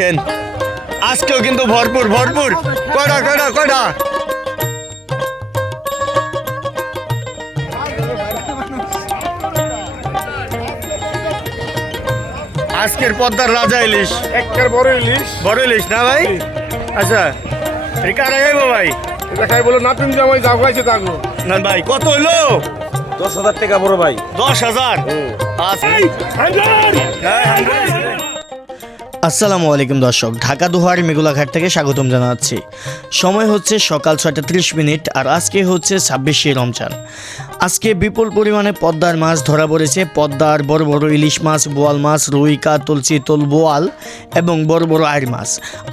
দেখেন। আজকেও কিন্তু ভরপুর ভরপুর। কয়টা কয়টা কয়টা আজকের পদ্মার রাজা ইলিশ। একটার বড় ইলিশ। বড় ইলিশ না ভাই? আচ্ছা রিকারা যাইবো ভাই? এটা খাই বলো নাতিন জামাই যা খাইছে তাগো না ভাই কত হইল? দশ হাজার টাকা বড় ভাই। দশ হাজার? আচ্ছা। আসসালামু আলাইকুম দর্শক, ঢাকা দুহার মেগুলাঘাট থেকে স্বাগতম জানাচ্ছি। সময় হচ্ছে সকাল ছয়টা ত্রিশ মিনিট আর আজকে হচ্ছে ছাব্বিশে রমজান। আজকে বিপুল পরিমাণে পদ্মার মাছ ধরা পড়েছে। পদ্মার বড় বড় ইলিশ মাছ, বোয়াল মাছ, রুই কাতল চিতল বোয়াল এবং বড় বড় আইর মাছ।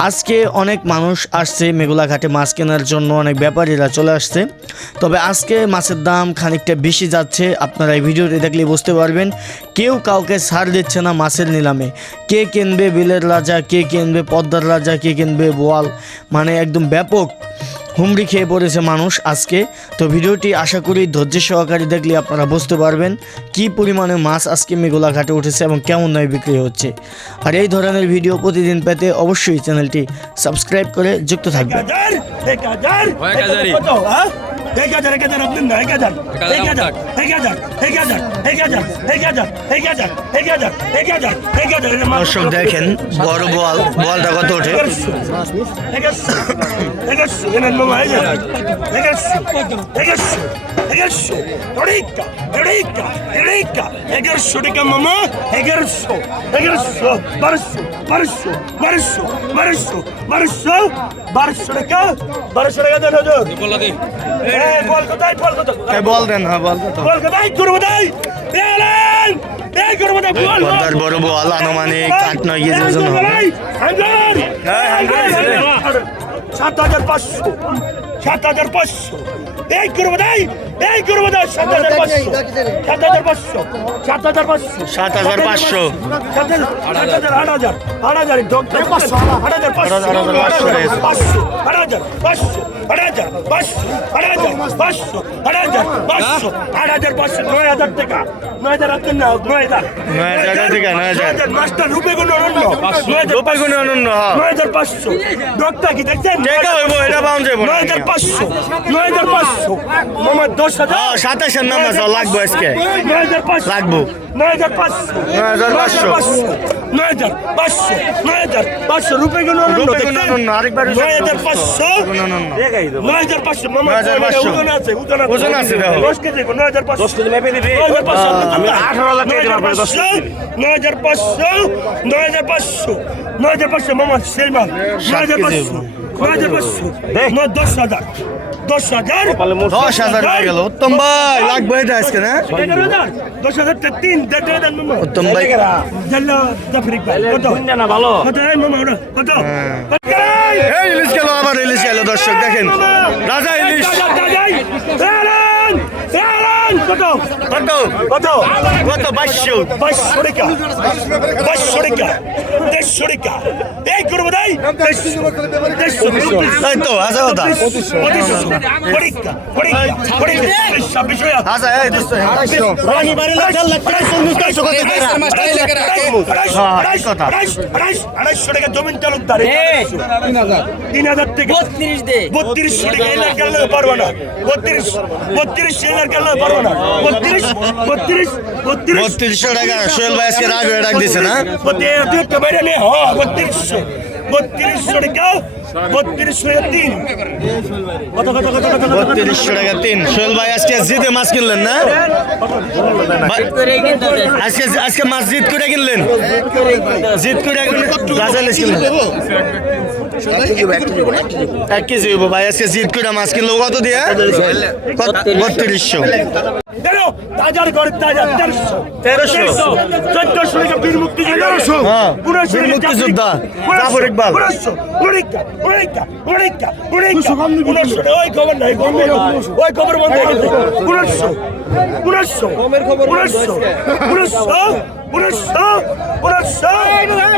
আজকে অনেক মানুষ আসছে মেগুলাঘাটে মাছ কেনার জন্য, অনেক ব্যাপারীরা চলে আসছে। তবে আজকে মাছের দাম খানিকটা বেশি যাচ্ছে। আপনারা এই ভিডিওটি দেখলে বুঝতে পারবেন, কেউ কাউকে ছাড় দিচ্ছে না মাছের নিলামে। কে কিনবে বিলের রাজা, কে কিনবে পদ্মার রাজা, কে কিনবে বোয়াল মানে একদম ব্যাপক হুমড়ি খেয়ে পড়েছে মানুষ আজকে। তো ভিডিওটি আশা করি ধৈর্যের সহকারে দেখলে আপনারা বুঝতে পারবেন কি পরিমাণে মাছ আজকে মেঘোলা ঘাটে উঠেছে এবং কেমন নয় বিক্রি হচ্ছে। আর এই ধরনের ভিডিও প্রতিদিন পেতে অবশ্যই চ্যানেলটি সাবস্ক্রাইব করে যুক্ত থাকবেন। এক হাজার এক হ্যাঁ হাজার আপনি না এক হাজার এক হাজার এক হাজার এক হাজার এক হাজার এক হাজার এক হাজার এক হাজার এক হাজার এক হাজার দর্শক দেখেন বড় বোয়াল বোয়ালটা কত ওঠে এগারোশো হয়ে টাকা মামা এগারোশো এগারোশো বারোশো বারোশো বারোশো বারোশো বারোশো বারোশো টাকা বারোশো টাকা দেন হাজার বল কোথায় বল কোথায় বল দেন হ্যাঁ বল বল কোথায় করব কোথায় এলেন এই করব কোথায় বল বল। পদ্মার বড় বোয়াল আনুমানিক আট নয় কেজি ওজন হবে সাত হাজার পাঁচশো সাত হাজার পাঁচশো এই করব তাই এই করব তাই সাত হাজার পাঁচশো সাত হাজার পাঁচশো সাত হাজার পাঁচশো সাত হাজার পাঁচশো। সাত হাজার আট হাজার আট হাজার আট হাজার আট হাজার পাঁচশো পাঁচশো হাজার পাঁচশো আট হাজার পাঁচশো আট হাজার পাঁচশো আট হাজার পাঁচশো আট হাজার পাঁচশো নয় হাজার টাকা নয় হাজার আপনি না নয় হাজার নয় হাজার টাকা, নয় হাজার। মাস্টার রূপে কোনো অন্য রূপে কোনো অনন্য, হ্যাঁ। নয় হাজার পাঁচশো ডক্টর কি দেখছেন টাকা হইবো, এটা পাওয়া যাইবো নয় হাজার পাঁচশো নয় হাজার পাঁচশো মামা দশ হাজার হ্যাঁ, সাতাশের লাগবো আজকে। নয় হাজার পাঁচশো লাগবো। নয় হাজার পাঁচশো নয় হাজার পাঁচশো। নয় হাজার পাঁচশো নয় হাজার পাঁচশো রূপে কোনো? অনন্য, আরেকবার নয় হাজার পাঁচশো পাঁচশো নয় হাজার পাঁচশো। ওজন আছে ওজন আছে। দশ কেজি নয় হাজার পাঁচশো আঠারো হাজার নয় হাজার পাঁচশো নয় হাজার পাঁচশো নয় হাজার পাঁচশো মামা সেই মাল নয় হাজার পাঁচশো নয় হাজার পাঁচশো নয় দশ হাজার দশ হাজার দশ হাজার হয়ে গেল উত্তম ভাই লাগবে এটা আজকে না দশ হাজার তিন উত্তম ভাই ভালো কত এই মামা ওটা কত কত এই ইলিশ গেল আবার ইলিশ গেল দর্শক দেখেন রাজা ইলিশ কত কত কত কত বাইশশো বাইশশো টাকা বাইশশো টাকা দেড়শো টাকা এই করব তাই দেড়শো তাই তো আচ্ছা কথা পরীক্ষা পরীক্ষা পরীক্ষা ছাব্বিশ হাজার আচ্ছা এই দোস্ত আড়াইশো আড়াইশো টাকা জমিন তালুকদার তিন হাজার থেকে বত্রিশশো টাকা পারব না বত্রিশ বত্রিশ গেলে পারব না বত্রিশশো টাকা। সোহেল ভাই আজকে রাগ হয়ে ডাক দিছে না? বত্রিশ বাইরে নে বত্রিশশো বত্রিশশো টাকা বত্রিশশো তিন। কত কত কত কত কত বত্রিশশো টাকা তিন। সোহেল ভাই আজকে জিতে মাছ কিনলেন না। আজকে আজকে মাছ জিত করে কিনলেন? জিত করে কিনলেন। এক কেজি ভাই আজকে জিত করে মাছ কিনলো। কত দিয়ে? বত্রিশশো তেরো হাজার করে হাজার তেরোশো। তেরোশো। চোদ্দশো টাকা বীর মুক্তি। হ্যাঁ বীর মুক্তিযোদ্ধা, জাফর ইকবাল। উনিশশো উনিকা উনিকা উনিকা উনিকা উনিশশো ওই খবর নাই খবর ওই খবর বন্ধ হয়ে গেছে। উনিশশো উনিশশো উনিশশো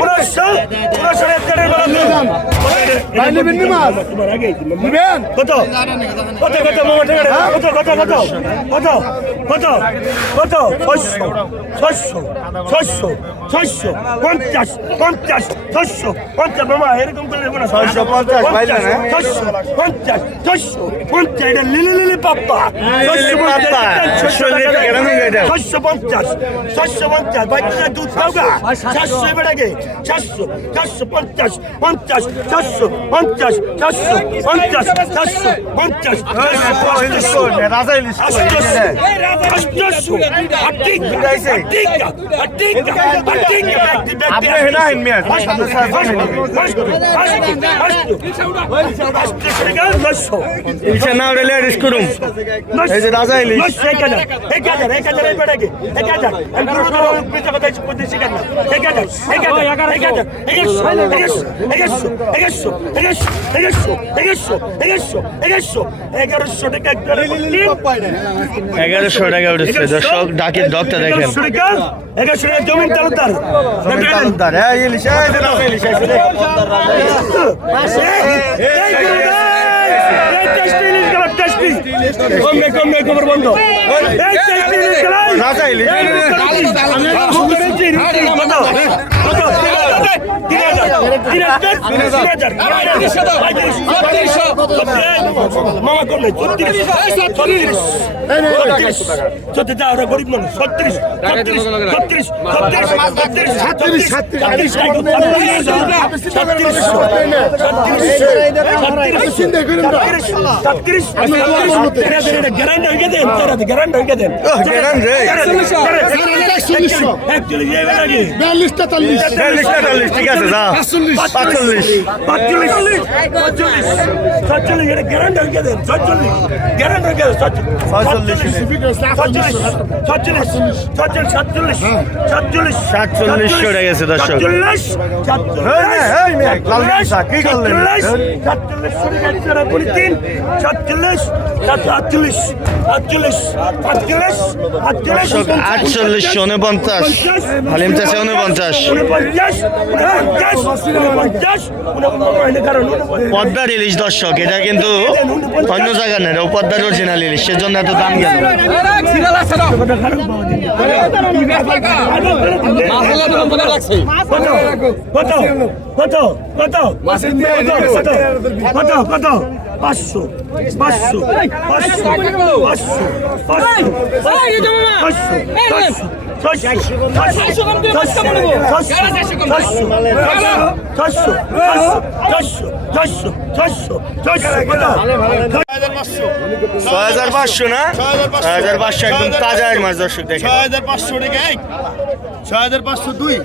উনিশশো একাডের বেলা ভাই নেবেন। নি মাছ কত? কত কত? কত কত কত? কত? কত? কত? ছয়শো। ছয়শো। ছয়শো। ছয়শো। পঞ্চাশ। পঞ্চাশ। ছয়শো। পঞ্চাশ। মামা এরকম করে দেবো না। ছয়শো পঞ্চাশ ছয়শো। পঞ্চাশ। ছয়শো। পঞ্চাশ। এটা লিলি লিলি পাপ্পা। ছয়শো পঞ্চাশ। ছয়শো পঞ্চাশ। ছয়শো পঞ্চাশ। বাচ্চা দুধ খাও গা। চারশো এবার আগে। চারশো চারশো পঞ্চাশ। পঞ্চাশ। চারশো পঞ্চাশ। চারশো পঞ্চাশ। চারশো পঞ্চাশ। চারশো আটশো আপনি হেনা হেন মেয়ে ইলশা না রেলে রিস করুম এই যে রাজা ইলিশ 1000 1000 1000 এই পড়ে গে 1000 আমি পুরো সব বিচার কথা বলতে শিখান না 1000 1000 1000 এগারোশো টাকা উঠেছে। দর্শক ডাকের দরটা দেখেন। এগারোশো টাকা জমিন তালুকদার। তালুকদার। হ্যাঁ ইলিশ কমবে কমবে কবর বন্ধ না চাইলি মামা কম নাই ছত্রিশ ছত্রিশ ছত্রিশ ওরা গরিব মানুষ। ছত্রিশ। ছত্রিশ। ছত্রিশ। ছত্রিশ। ছত্রিশ। ছত্রিশ। পঁয়তাল্লিশ ঠিক আছে যা পাঁচচল্লিশ পাঁচচল্লিশ ছচল্লিশ ছচল্লিশ এটা গ্যারান্টি হয়ে দেন ছচল্লিশ গ্যারান্টি হয়ে গেছে ছচল্লিশ ছচল্লিশ ছচল্লিশ ছচল্লিশ সাতচল্লিশ সাতচল্লিশ সাতচল্লিশ চলে গেছে দর্শক সাতচল্লিশ সাতচল্লিশ সাতচল্লিশ চলে গেছে তিন সাতচল্লিশ আটচল্লিশ আটচল্লিশ আটচল্লিশ আটচল্লিশ আটচল্লিশ উনপঞ্চাশ হালিম চাষে উনপঞ্চাশ উনপঞ্চাশ পদ্মার ইলিশ দর্শক এটা কিন্তু অন্য জায়গা নেই পদ্মার অরিজিনাল ইলিশ সেজন্য এত দাম গেল কত কত কত কত কত কত পাঁচশো পাঁচশো পাঁচশো পাঁচশো পাঁচশো পাঁচশো ছয় হাজার পাঁচশো না ছয় হাজার পাঁচশো একদম তাজা এক মাছ দর্শক দেখে ছয় হাজার পাঁচশো টাকা ছয় হাজার পাঁচশো দুই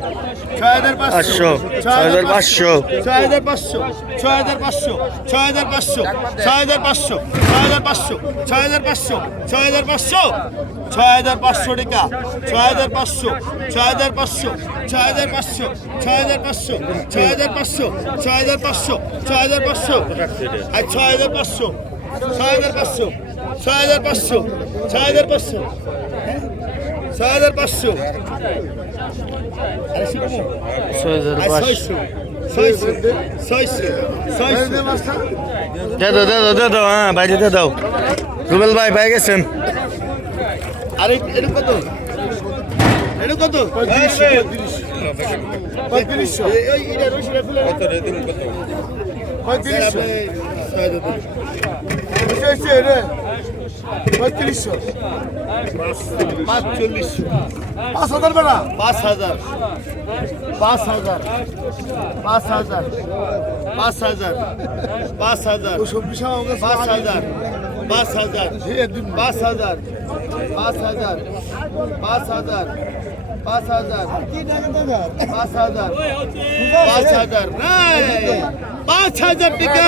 ছয় হাজার পাঁচশো ছয় হাজার পাঁচশো ছয় হাজার পাঁচশো ছয় হাজার পাঁচশো ছয় হাজার পাঁচশো ছয় হাজার পাঁচশো ছয় হাজার পাঁচশো ছয় হাজার পাঁচশো ছয় হাজার পাঁচশো ছয় হাজার পাঁচশো টাকা ছয় হাজার পাঁচশো ছয় হাজার পাঁচশো ছয় হাজার পাঁচশো ছয় হাজার পাঁচশো ছয় হাজার পাঁচশো ছয় হাজার পাঁচশো ছয় হাজার পাঁচশো আর ছয় হাজার পাঁচশো ছয় হাজার পাঁচশো ছয় হাজার পাঁচশো ছয় হাজার পাঁচশো ছয় হাজার পাঁচশো। ছয় হাজার পাঁচশো ছয়শো ছয়শো। ছয়শো। ছয়শো। দে দাও দে দাও দে দাও হ্যাঁ বাইরে দে দাও। রুবেল ভাই পাই গেছেন। আরে এটা কত? এটা কত? পঁয়ত্রিশশো। পঁয়ত্রিশশো এই এটা রসিটা ফেলে পঁয়ত্রিশশো পঁয়ত্রিশশো পাঁচচল্লিশশো পাঁচ হাজার বেড়া পাঁচ হাজার পাঁচ হাজার পাঁচ হাজার পাঁচ হাজার পাঁচ হাজার পাঁচ হাজার পাঁচ হাজার পাঁচ হাজার পাঁচ হাজার পাঁচ হাজার পাঁচ হাজার পাঁচ হাজার পাঁচ হাজার নাই পাঁচ হাজার টাকা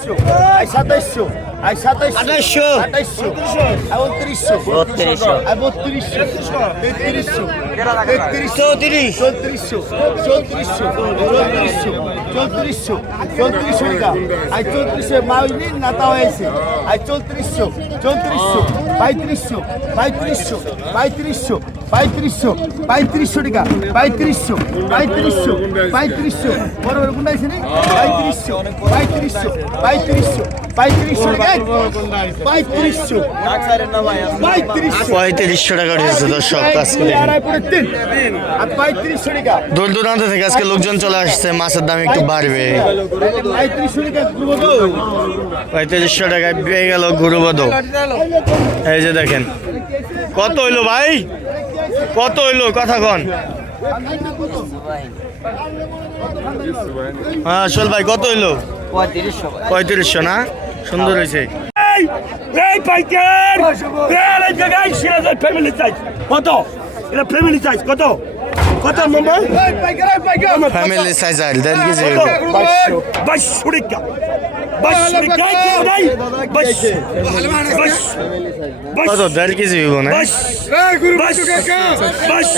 সাতাইশশো। আই সাতাইশশো। আঠাইশশো উনত্রিশশো বত্রিশশো। আই বত্রিশশো। তেত্রিশশো। তেত্রিশশো। চৌত্রিশ। চৌত্রিশশো। চৌত্রিশশো। চৌত্রিশশো। চৌত্রিশশো। চৌত্রিশশো টাকা আই চৌত্রিশশো। মাইনি নাতা হয়েছে। আই চৌত্রিশশো। চৌত্রিশশো। পঁয়ত্রিশশো। পঁয়ত্রিশশো। পঁয়ত্রিশশো। পঁয়ত্রিশশো। পঁয়ত্রিশশো টাকা পঁয়ত্রিশশো। পঁয়ত্রিশশো। পঁয়ত্রিশশো। বড় বড় গুন্ডা আছে পঁয়ত্রিশশো পঁয়ত্রিশশো। পঁয়ত্রিশশো। পঁয়ত্রিশশো টাকা উঠেছে দর্শক আজকে। দূর দূরান্ত থেকে আজকে লোকজন চলে আসছে মাছের দাম একটু বাড়বে। পঁয়ত্রিশশো পঁয়ত্রিশশো টাকায় পেয়ে গেল গুরুবধ। এই যে দেখেন কত হইল ভাই? কত হইল? কথা কন। হ্যাঁ শোল ভাই কত হইল? পঁয়ত্রিশশো না? সুন্দর হয়েছে এই এই পাইকার! এই জায়গায় সিরাজের ফ্যামিলি সাইজ কত? এটা ফ্যামিলি সাইজ কত? কত মামা ফ্যামিলি সাইজ আইল দেড় কেজি বাইশশো টাকা। দর কেজি হইব না?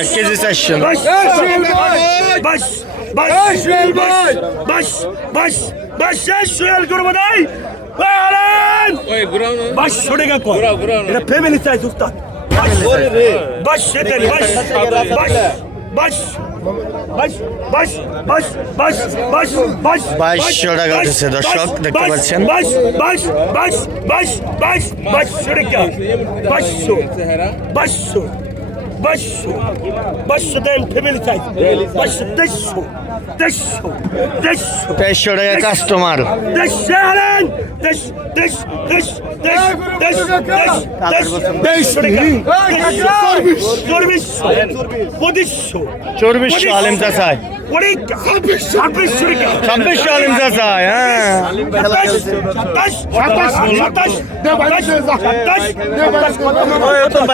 এক কেজি চারশো। বাইশশো টাকা কয় এটা ফ্যামিলি চাইজ উস্তাদ। বাস বাস। বাস বাস। বাইশশো টাকা উঠেছে দর্শক দেখতে পাচ্ছেন? বাইশশো বাইশশো বাইশশো বাইশশো দেন ফ্যামিলি সাইজ বাইশশো দেড়শো দেড়শো দেড়শো দেড়শো টাকা কাস্টমার দেড়শো দেড়শো দেড়শো চর্বিশশো আলিম চাষায় ছাব্বিশশো আলিম চাষায় হ্যাঁ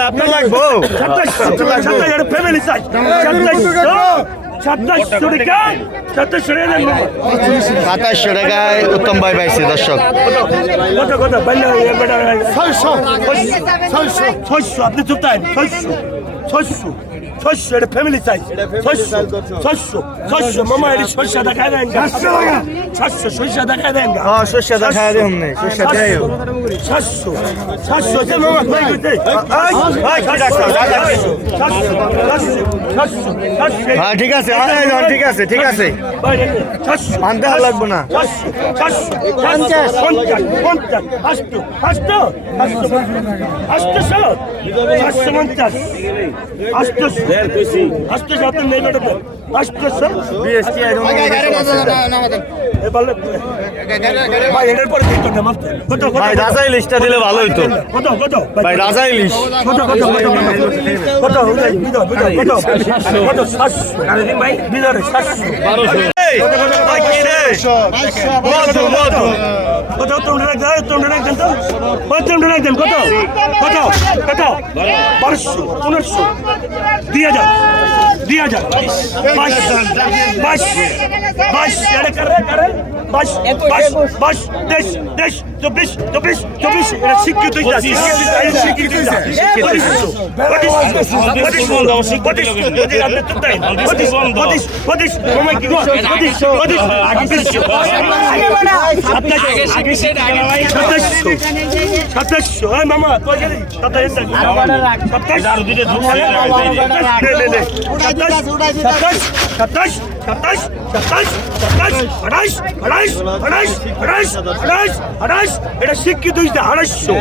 আপনার লাগবো ফ্যামিলি চাই সাতাশশো টাকায় উত্তম ভাই পাইছে দর্শক। ছয়শো ছয়শো আপনি চুপ ছয়শো ছয়শো। ছয়শো এটা ফ্যামিলি চাই ছয়শো ছয়শো ছয়শো মামা এটি শস্য দেখায় দেন ছয়শো শস্য দেখায় দেন। হ্যাঁ শস্য দেখায় দিও নে শস্য সাতশো সাতশো যে মামা কই কইতে হ্যাঁ ঠিক আছে হ্যাঁ হ্যাঁ, ঠিক আছে ঠিক আছে। আনতে আর লাগবো না। পঞ্চাশ। পঞ্চাশ পঞ্চাশ আষ্ট আষ্ট আষ্ট আষ্টশো আটশো পঞ্চাশ আষ্টশো রেলকুচি আজকে সাথে নেই মেটাতে আজকে sir BST I don't know কত? তোমরা রাখ তোমরা রাখ দেন তো। ওই তোমরা রাখ দেন? কত? কত? কত? বারোশো পনেরোশো। দুই হাজার। দুই হাজার। বাস বাস বাস এটা কার কার? বাস বাস বাস দেশ দেশ চব্বিশ। চব্বিশ। চব্বিশ। এটা শিক্ষিত শিক্ষিত আপনাকে সাতাশ সাতাশ হয় মামা তোর সাতাশ সাতাশ সাতাশ সাতাশ সাতাশ সাতাশ সাতাশ সাতাশ আঠাশ আঠাশ আঠাশ আঠাশ আঠাশ আঠাশ এটা শিক্ষিত হয়েছে আড়াইশো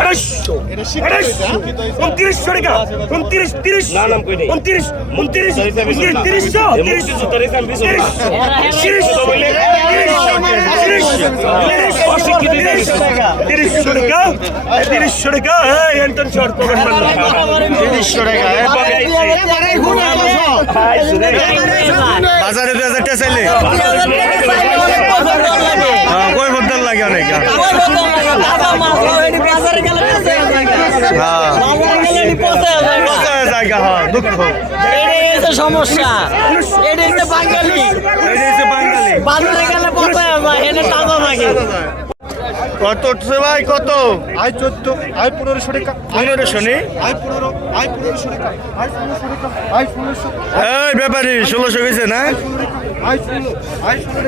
আড়াইশো আড়াইশো উনত্রিশশো টাকা উনত্রিশ তিরিশ উনত্রিশ উনত্রিশ উনত্রিশ তিরিশশো তিরিশশো তিরিশশো তিরিশশো টাকা তিরিশশো টাকা হ্যাঁ তিরিশশো টাকা বাজারে দু হাজার টাকা চাইলে। হ্যাঁ, কই বদল লাগে অনেক হ্যাঁ। জায়গা হ্যাঁ সমস্যা এটা বাঙালি। বাজারে গেলে পচা যায় এটা তাজা থাকে কত ভাই কত? আয় চোদ্দ আয় পনেরোশো টাকা। পনেরোশো নি? আয় পনেরো আয় পনেরোশো টাকা। আয় পনেরোশো টাকা আয় পনেরোশো এই ব্যাপারি ষোলোশো গেছে না? আয় ষোলো আয় ষোলো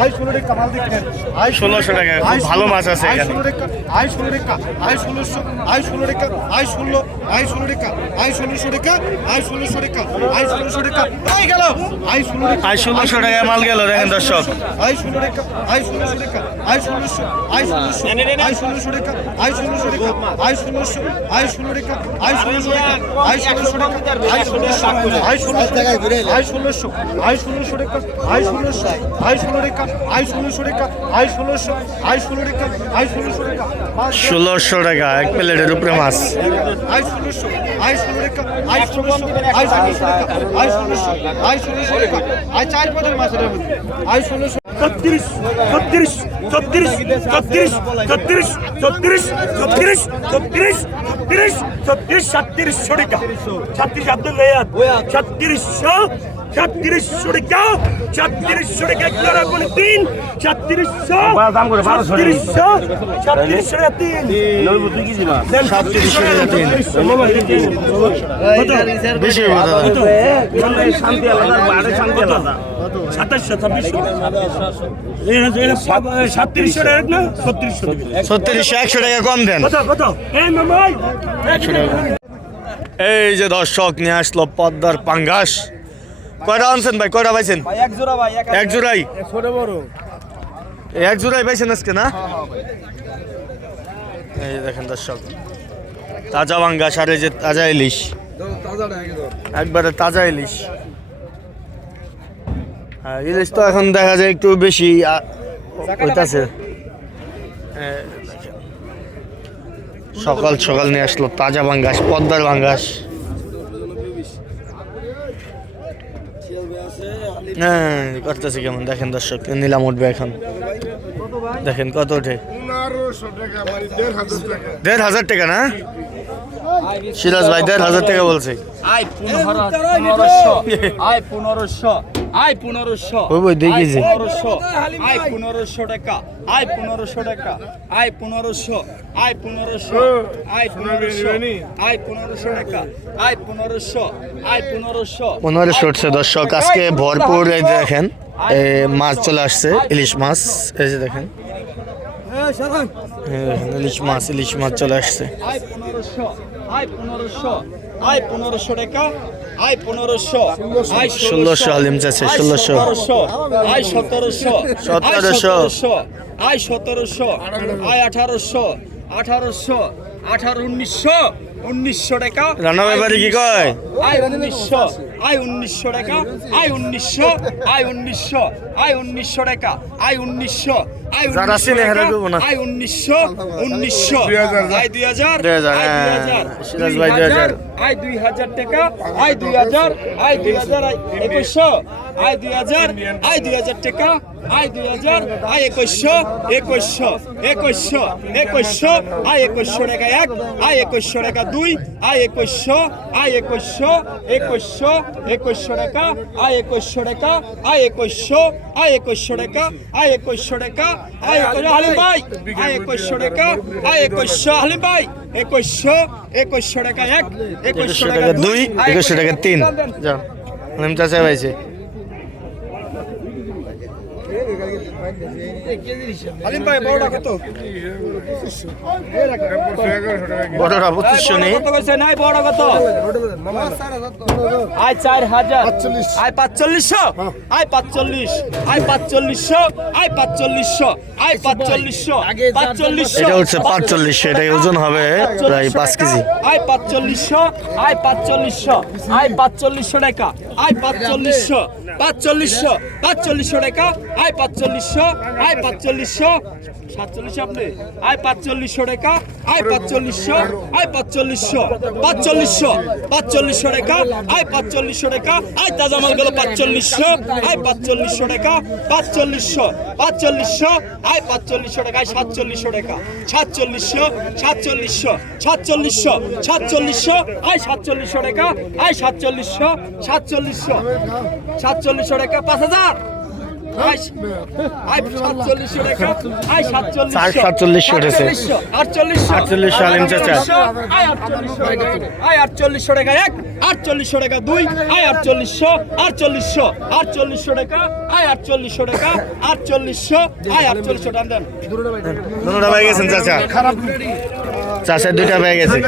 আই ষোলো রেখা মাল দেখলেন আই ষোলোশো টাকা ভালো মাছ আছে আই ষোলো রেখা আই ষোলো রেখা আই ষোলোশো আই ষোলো রেখা আই ষোলো আই ষোলো রেখা আই ষোলোশো রেখা আই ষোলোশো রেখা আই ষোলোশো রেখা আই গেল আই ষোলো আই ষোলোশো টাকা মাল গেল দেখেন দর্শক আই ষোলো রেখা আই ষোলোশো রেখা আই ষোলোশো আই ষোলোশো আই ষোলোশো রেখা আই ষোলোশো রেখা আই ষোলোশো আই ষোলো রেখা আই ষোলোশো রেখা আই ষোলোশো রেখা আই ষোলোশো আই ষোলোশো আই ষোলোশো আই ষোলোশো রেখা আই ষোলোশো আই ষোলো ষোলোশো টাকা এক প্লেটের উপরে মাছ ছত্রিশ ছত্রিশ ছত্রিশ ছত্রিশ ছত্রিশ ছত্রিশ ছত্রিশ ছত্রিশ ছত্রিশ ছত্রিশ সাতত্রিশশো টাকা ছাত্রিশ আব্দুল ছত্রিশশো এই যে দর্শক নিয়ে আসলো পদ্মার পাঙ্গাস। কয়টা আনছেন ভাই? কয়টা পাইছেন? এক জোড়াই? এক জোড়াই পাইছেন আজকে না? এই যে দেখেন দর্শক তাজা পাঙ্গাস আর এই যে তাজা ইলিশ। একবারে তাজা ইলিশ। হ্যাঁ ইলিশ তো এখন দেখা যায় একটু বেশি হইতাছে। সকাল সকাল নিয়ে আসলো তাজা বাঙ্গাস পদ্মার বাঙ্গাস। হ্যাঁ করতেছে কেমন? দেখেন দর্শক, নিলাম উঠবে এখন। দেখেন কত ওঠে। দেড় হাজার টাকা না? সিরাজ ভাই, দেড় হাজার টাকা বলছে। পনেরোশো। আয় পনেরোশো। ওই বই দেখি যে। পনেরোশো। আয় পনেরোশো টাকা। আয় পনেরোশো টাকা। আয় পনেরোশো। আয় পনেরোশো। আয় পনেরোশো। আয় পনেরোশো টাকা। আয় পনেরোশো। আয় পনেরোশো। পনেরোশো। উঠছে দর্শক আজকে ভরপুর এই যে দেখেন এ, মাছ চলে আসছে ইলিশ মাছ। এই যে দেখেন। দেখেন, ইলিশ মাছ ইলিশ মাছ চলে আসছে। আয় পনেরোশো। আয় পনেরোশো। আয় পনেরোশো টাকা। আয় পনেরোশো আয় ষোলোশো হালিম চাচ্ছে ষোলোশো আয় সতেরোশো সতেরোশো। আয় সতেরোশো আয় আঠারোশো আঠারোশো আঠারো উনিশশো উনিশশো টাকা রানা ব্যাপারে কি কয় আয় উনিশশো আয় উনিশশো টাকা আয় উনিশশো আয় উনিশশো আয় উনিশশো টাকা আয় উনিশশো আয়। আয় উনিশশো উনিশশো আয় দুই হাজার আয় দুই। হাজার টাকা আয় দুই হাজার আয় দুই হাজার একুশশো আয় দুই হাজার আয় দুই হাজার টাকা আয় দুই হাজার আয় একুশশো একুশশো একুশশো একুশশো আয় একুশশো টাকা এক আয় একুশশো টাকা দুই আয় একুশশো আয় একুশশো একুশশো একুশশো টাকা আয় একুশশো টাকা আয় একুশশো আয় একুশশো টাকা আয় একুশশো টাকা আয় হালিম ভাই! আয় একুশশো টাকা আয় একুশশো হালিম ভাই! একুশশো একুশশো টাকা এক একুশশো টাকা দুই একুশশো টাকা তিন। যাও হালিম চাচা পাইছে হালিম ভাই বড়টা কত বড়রা পঁচিশশো নেই। নাই বড় কত? আয় চার হাজার। আয় পাঁচচল্লিশশো। আয় পাঁচচল্লিশ। আয় পাঁচচল্লিশশো। আয় পাঁচচল্লিশশো। আয় পাঁচচল্লিশশো। পাঁচচল্লিশশো। এটা হচ্ছে পাঁচচল্লিশশো এটা ওজন হবে প্রায় পাঁচ কেজি। আয় পাঁচচল্লিশশো। আয় পাঁচচল্লিশশো। আয় পাঁচচল্লিশশো টাকা। আয় পাঁচচল্লিশশো। পাঁচচল্লিশশো। পাঁচচল্লিশশো টাকা। আয় পাঁচচল্লিশশো। আয় পাঁচচল্লিশশো? সাতচল্লিশ আপনি? আয় পাঁচচল্লিশশো টাকা, আয় পাঁচচল্লিশশো আয় পাঁচচল্লিশশো পাঁচচল্লিশশো পাঁচচল্লিশশো টাকা, আয় পাঁচচল্লিশশো টাকা, আয় তাজা মাল গেল পাঁচচল্লিশশো, আয় পাঁচচল্লিশশো টাকা, পাঁচচল্লিশশো পাঁচচল্লিশশো, আয় পাঁচচল্লিশশো টাকা, আয় সাতচল্লিশশো টাকা, সাতচল্লিশশো সাতচল্লিশশো সাতচল্লিশশো সাতচল্লিশশো, আয় সাতচল্লিশশো টাকা, আয় সাতচল্লিশশো সাতচল্লিশশো সাতচল্লিশশো টাকা, পাঁচ হাজার। সাতচল্লিশশো উঠেছে। আটচল্লিশশো। আটচল্লিশশো আলিম চাচা। আই আটচল্লিশশো টাকা। আটচল্লিশশো এক আটচল্লিশশো টাকা দুই আই আটচল্লিশশো আটচল্লিশশো আটচল্লিশশো টাকা আই আটচল্লিশশো টাকা আটচল্লিশশো আই আটচল্লিশশো টাকা দেন। দুটা পেয়ে গেছেন চাচা। চাচা দুইটা পেয়ে গেছে।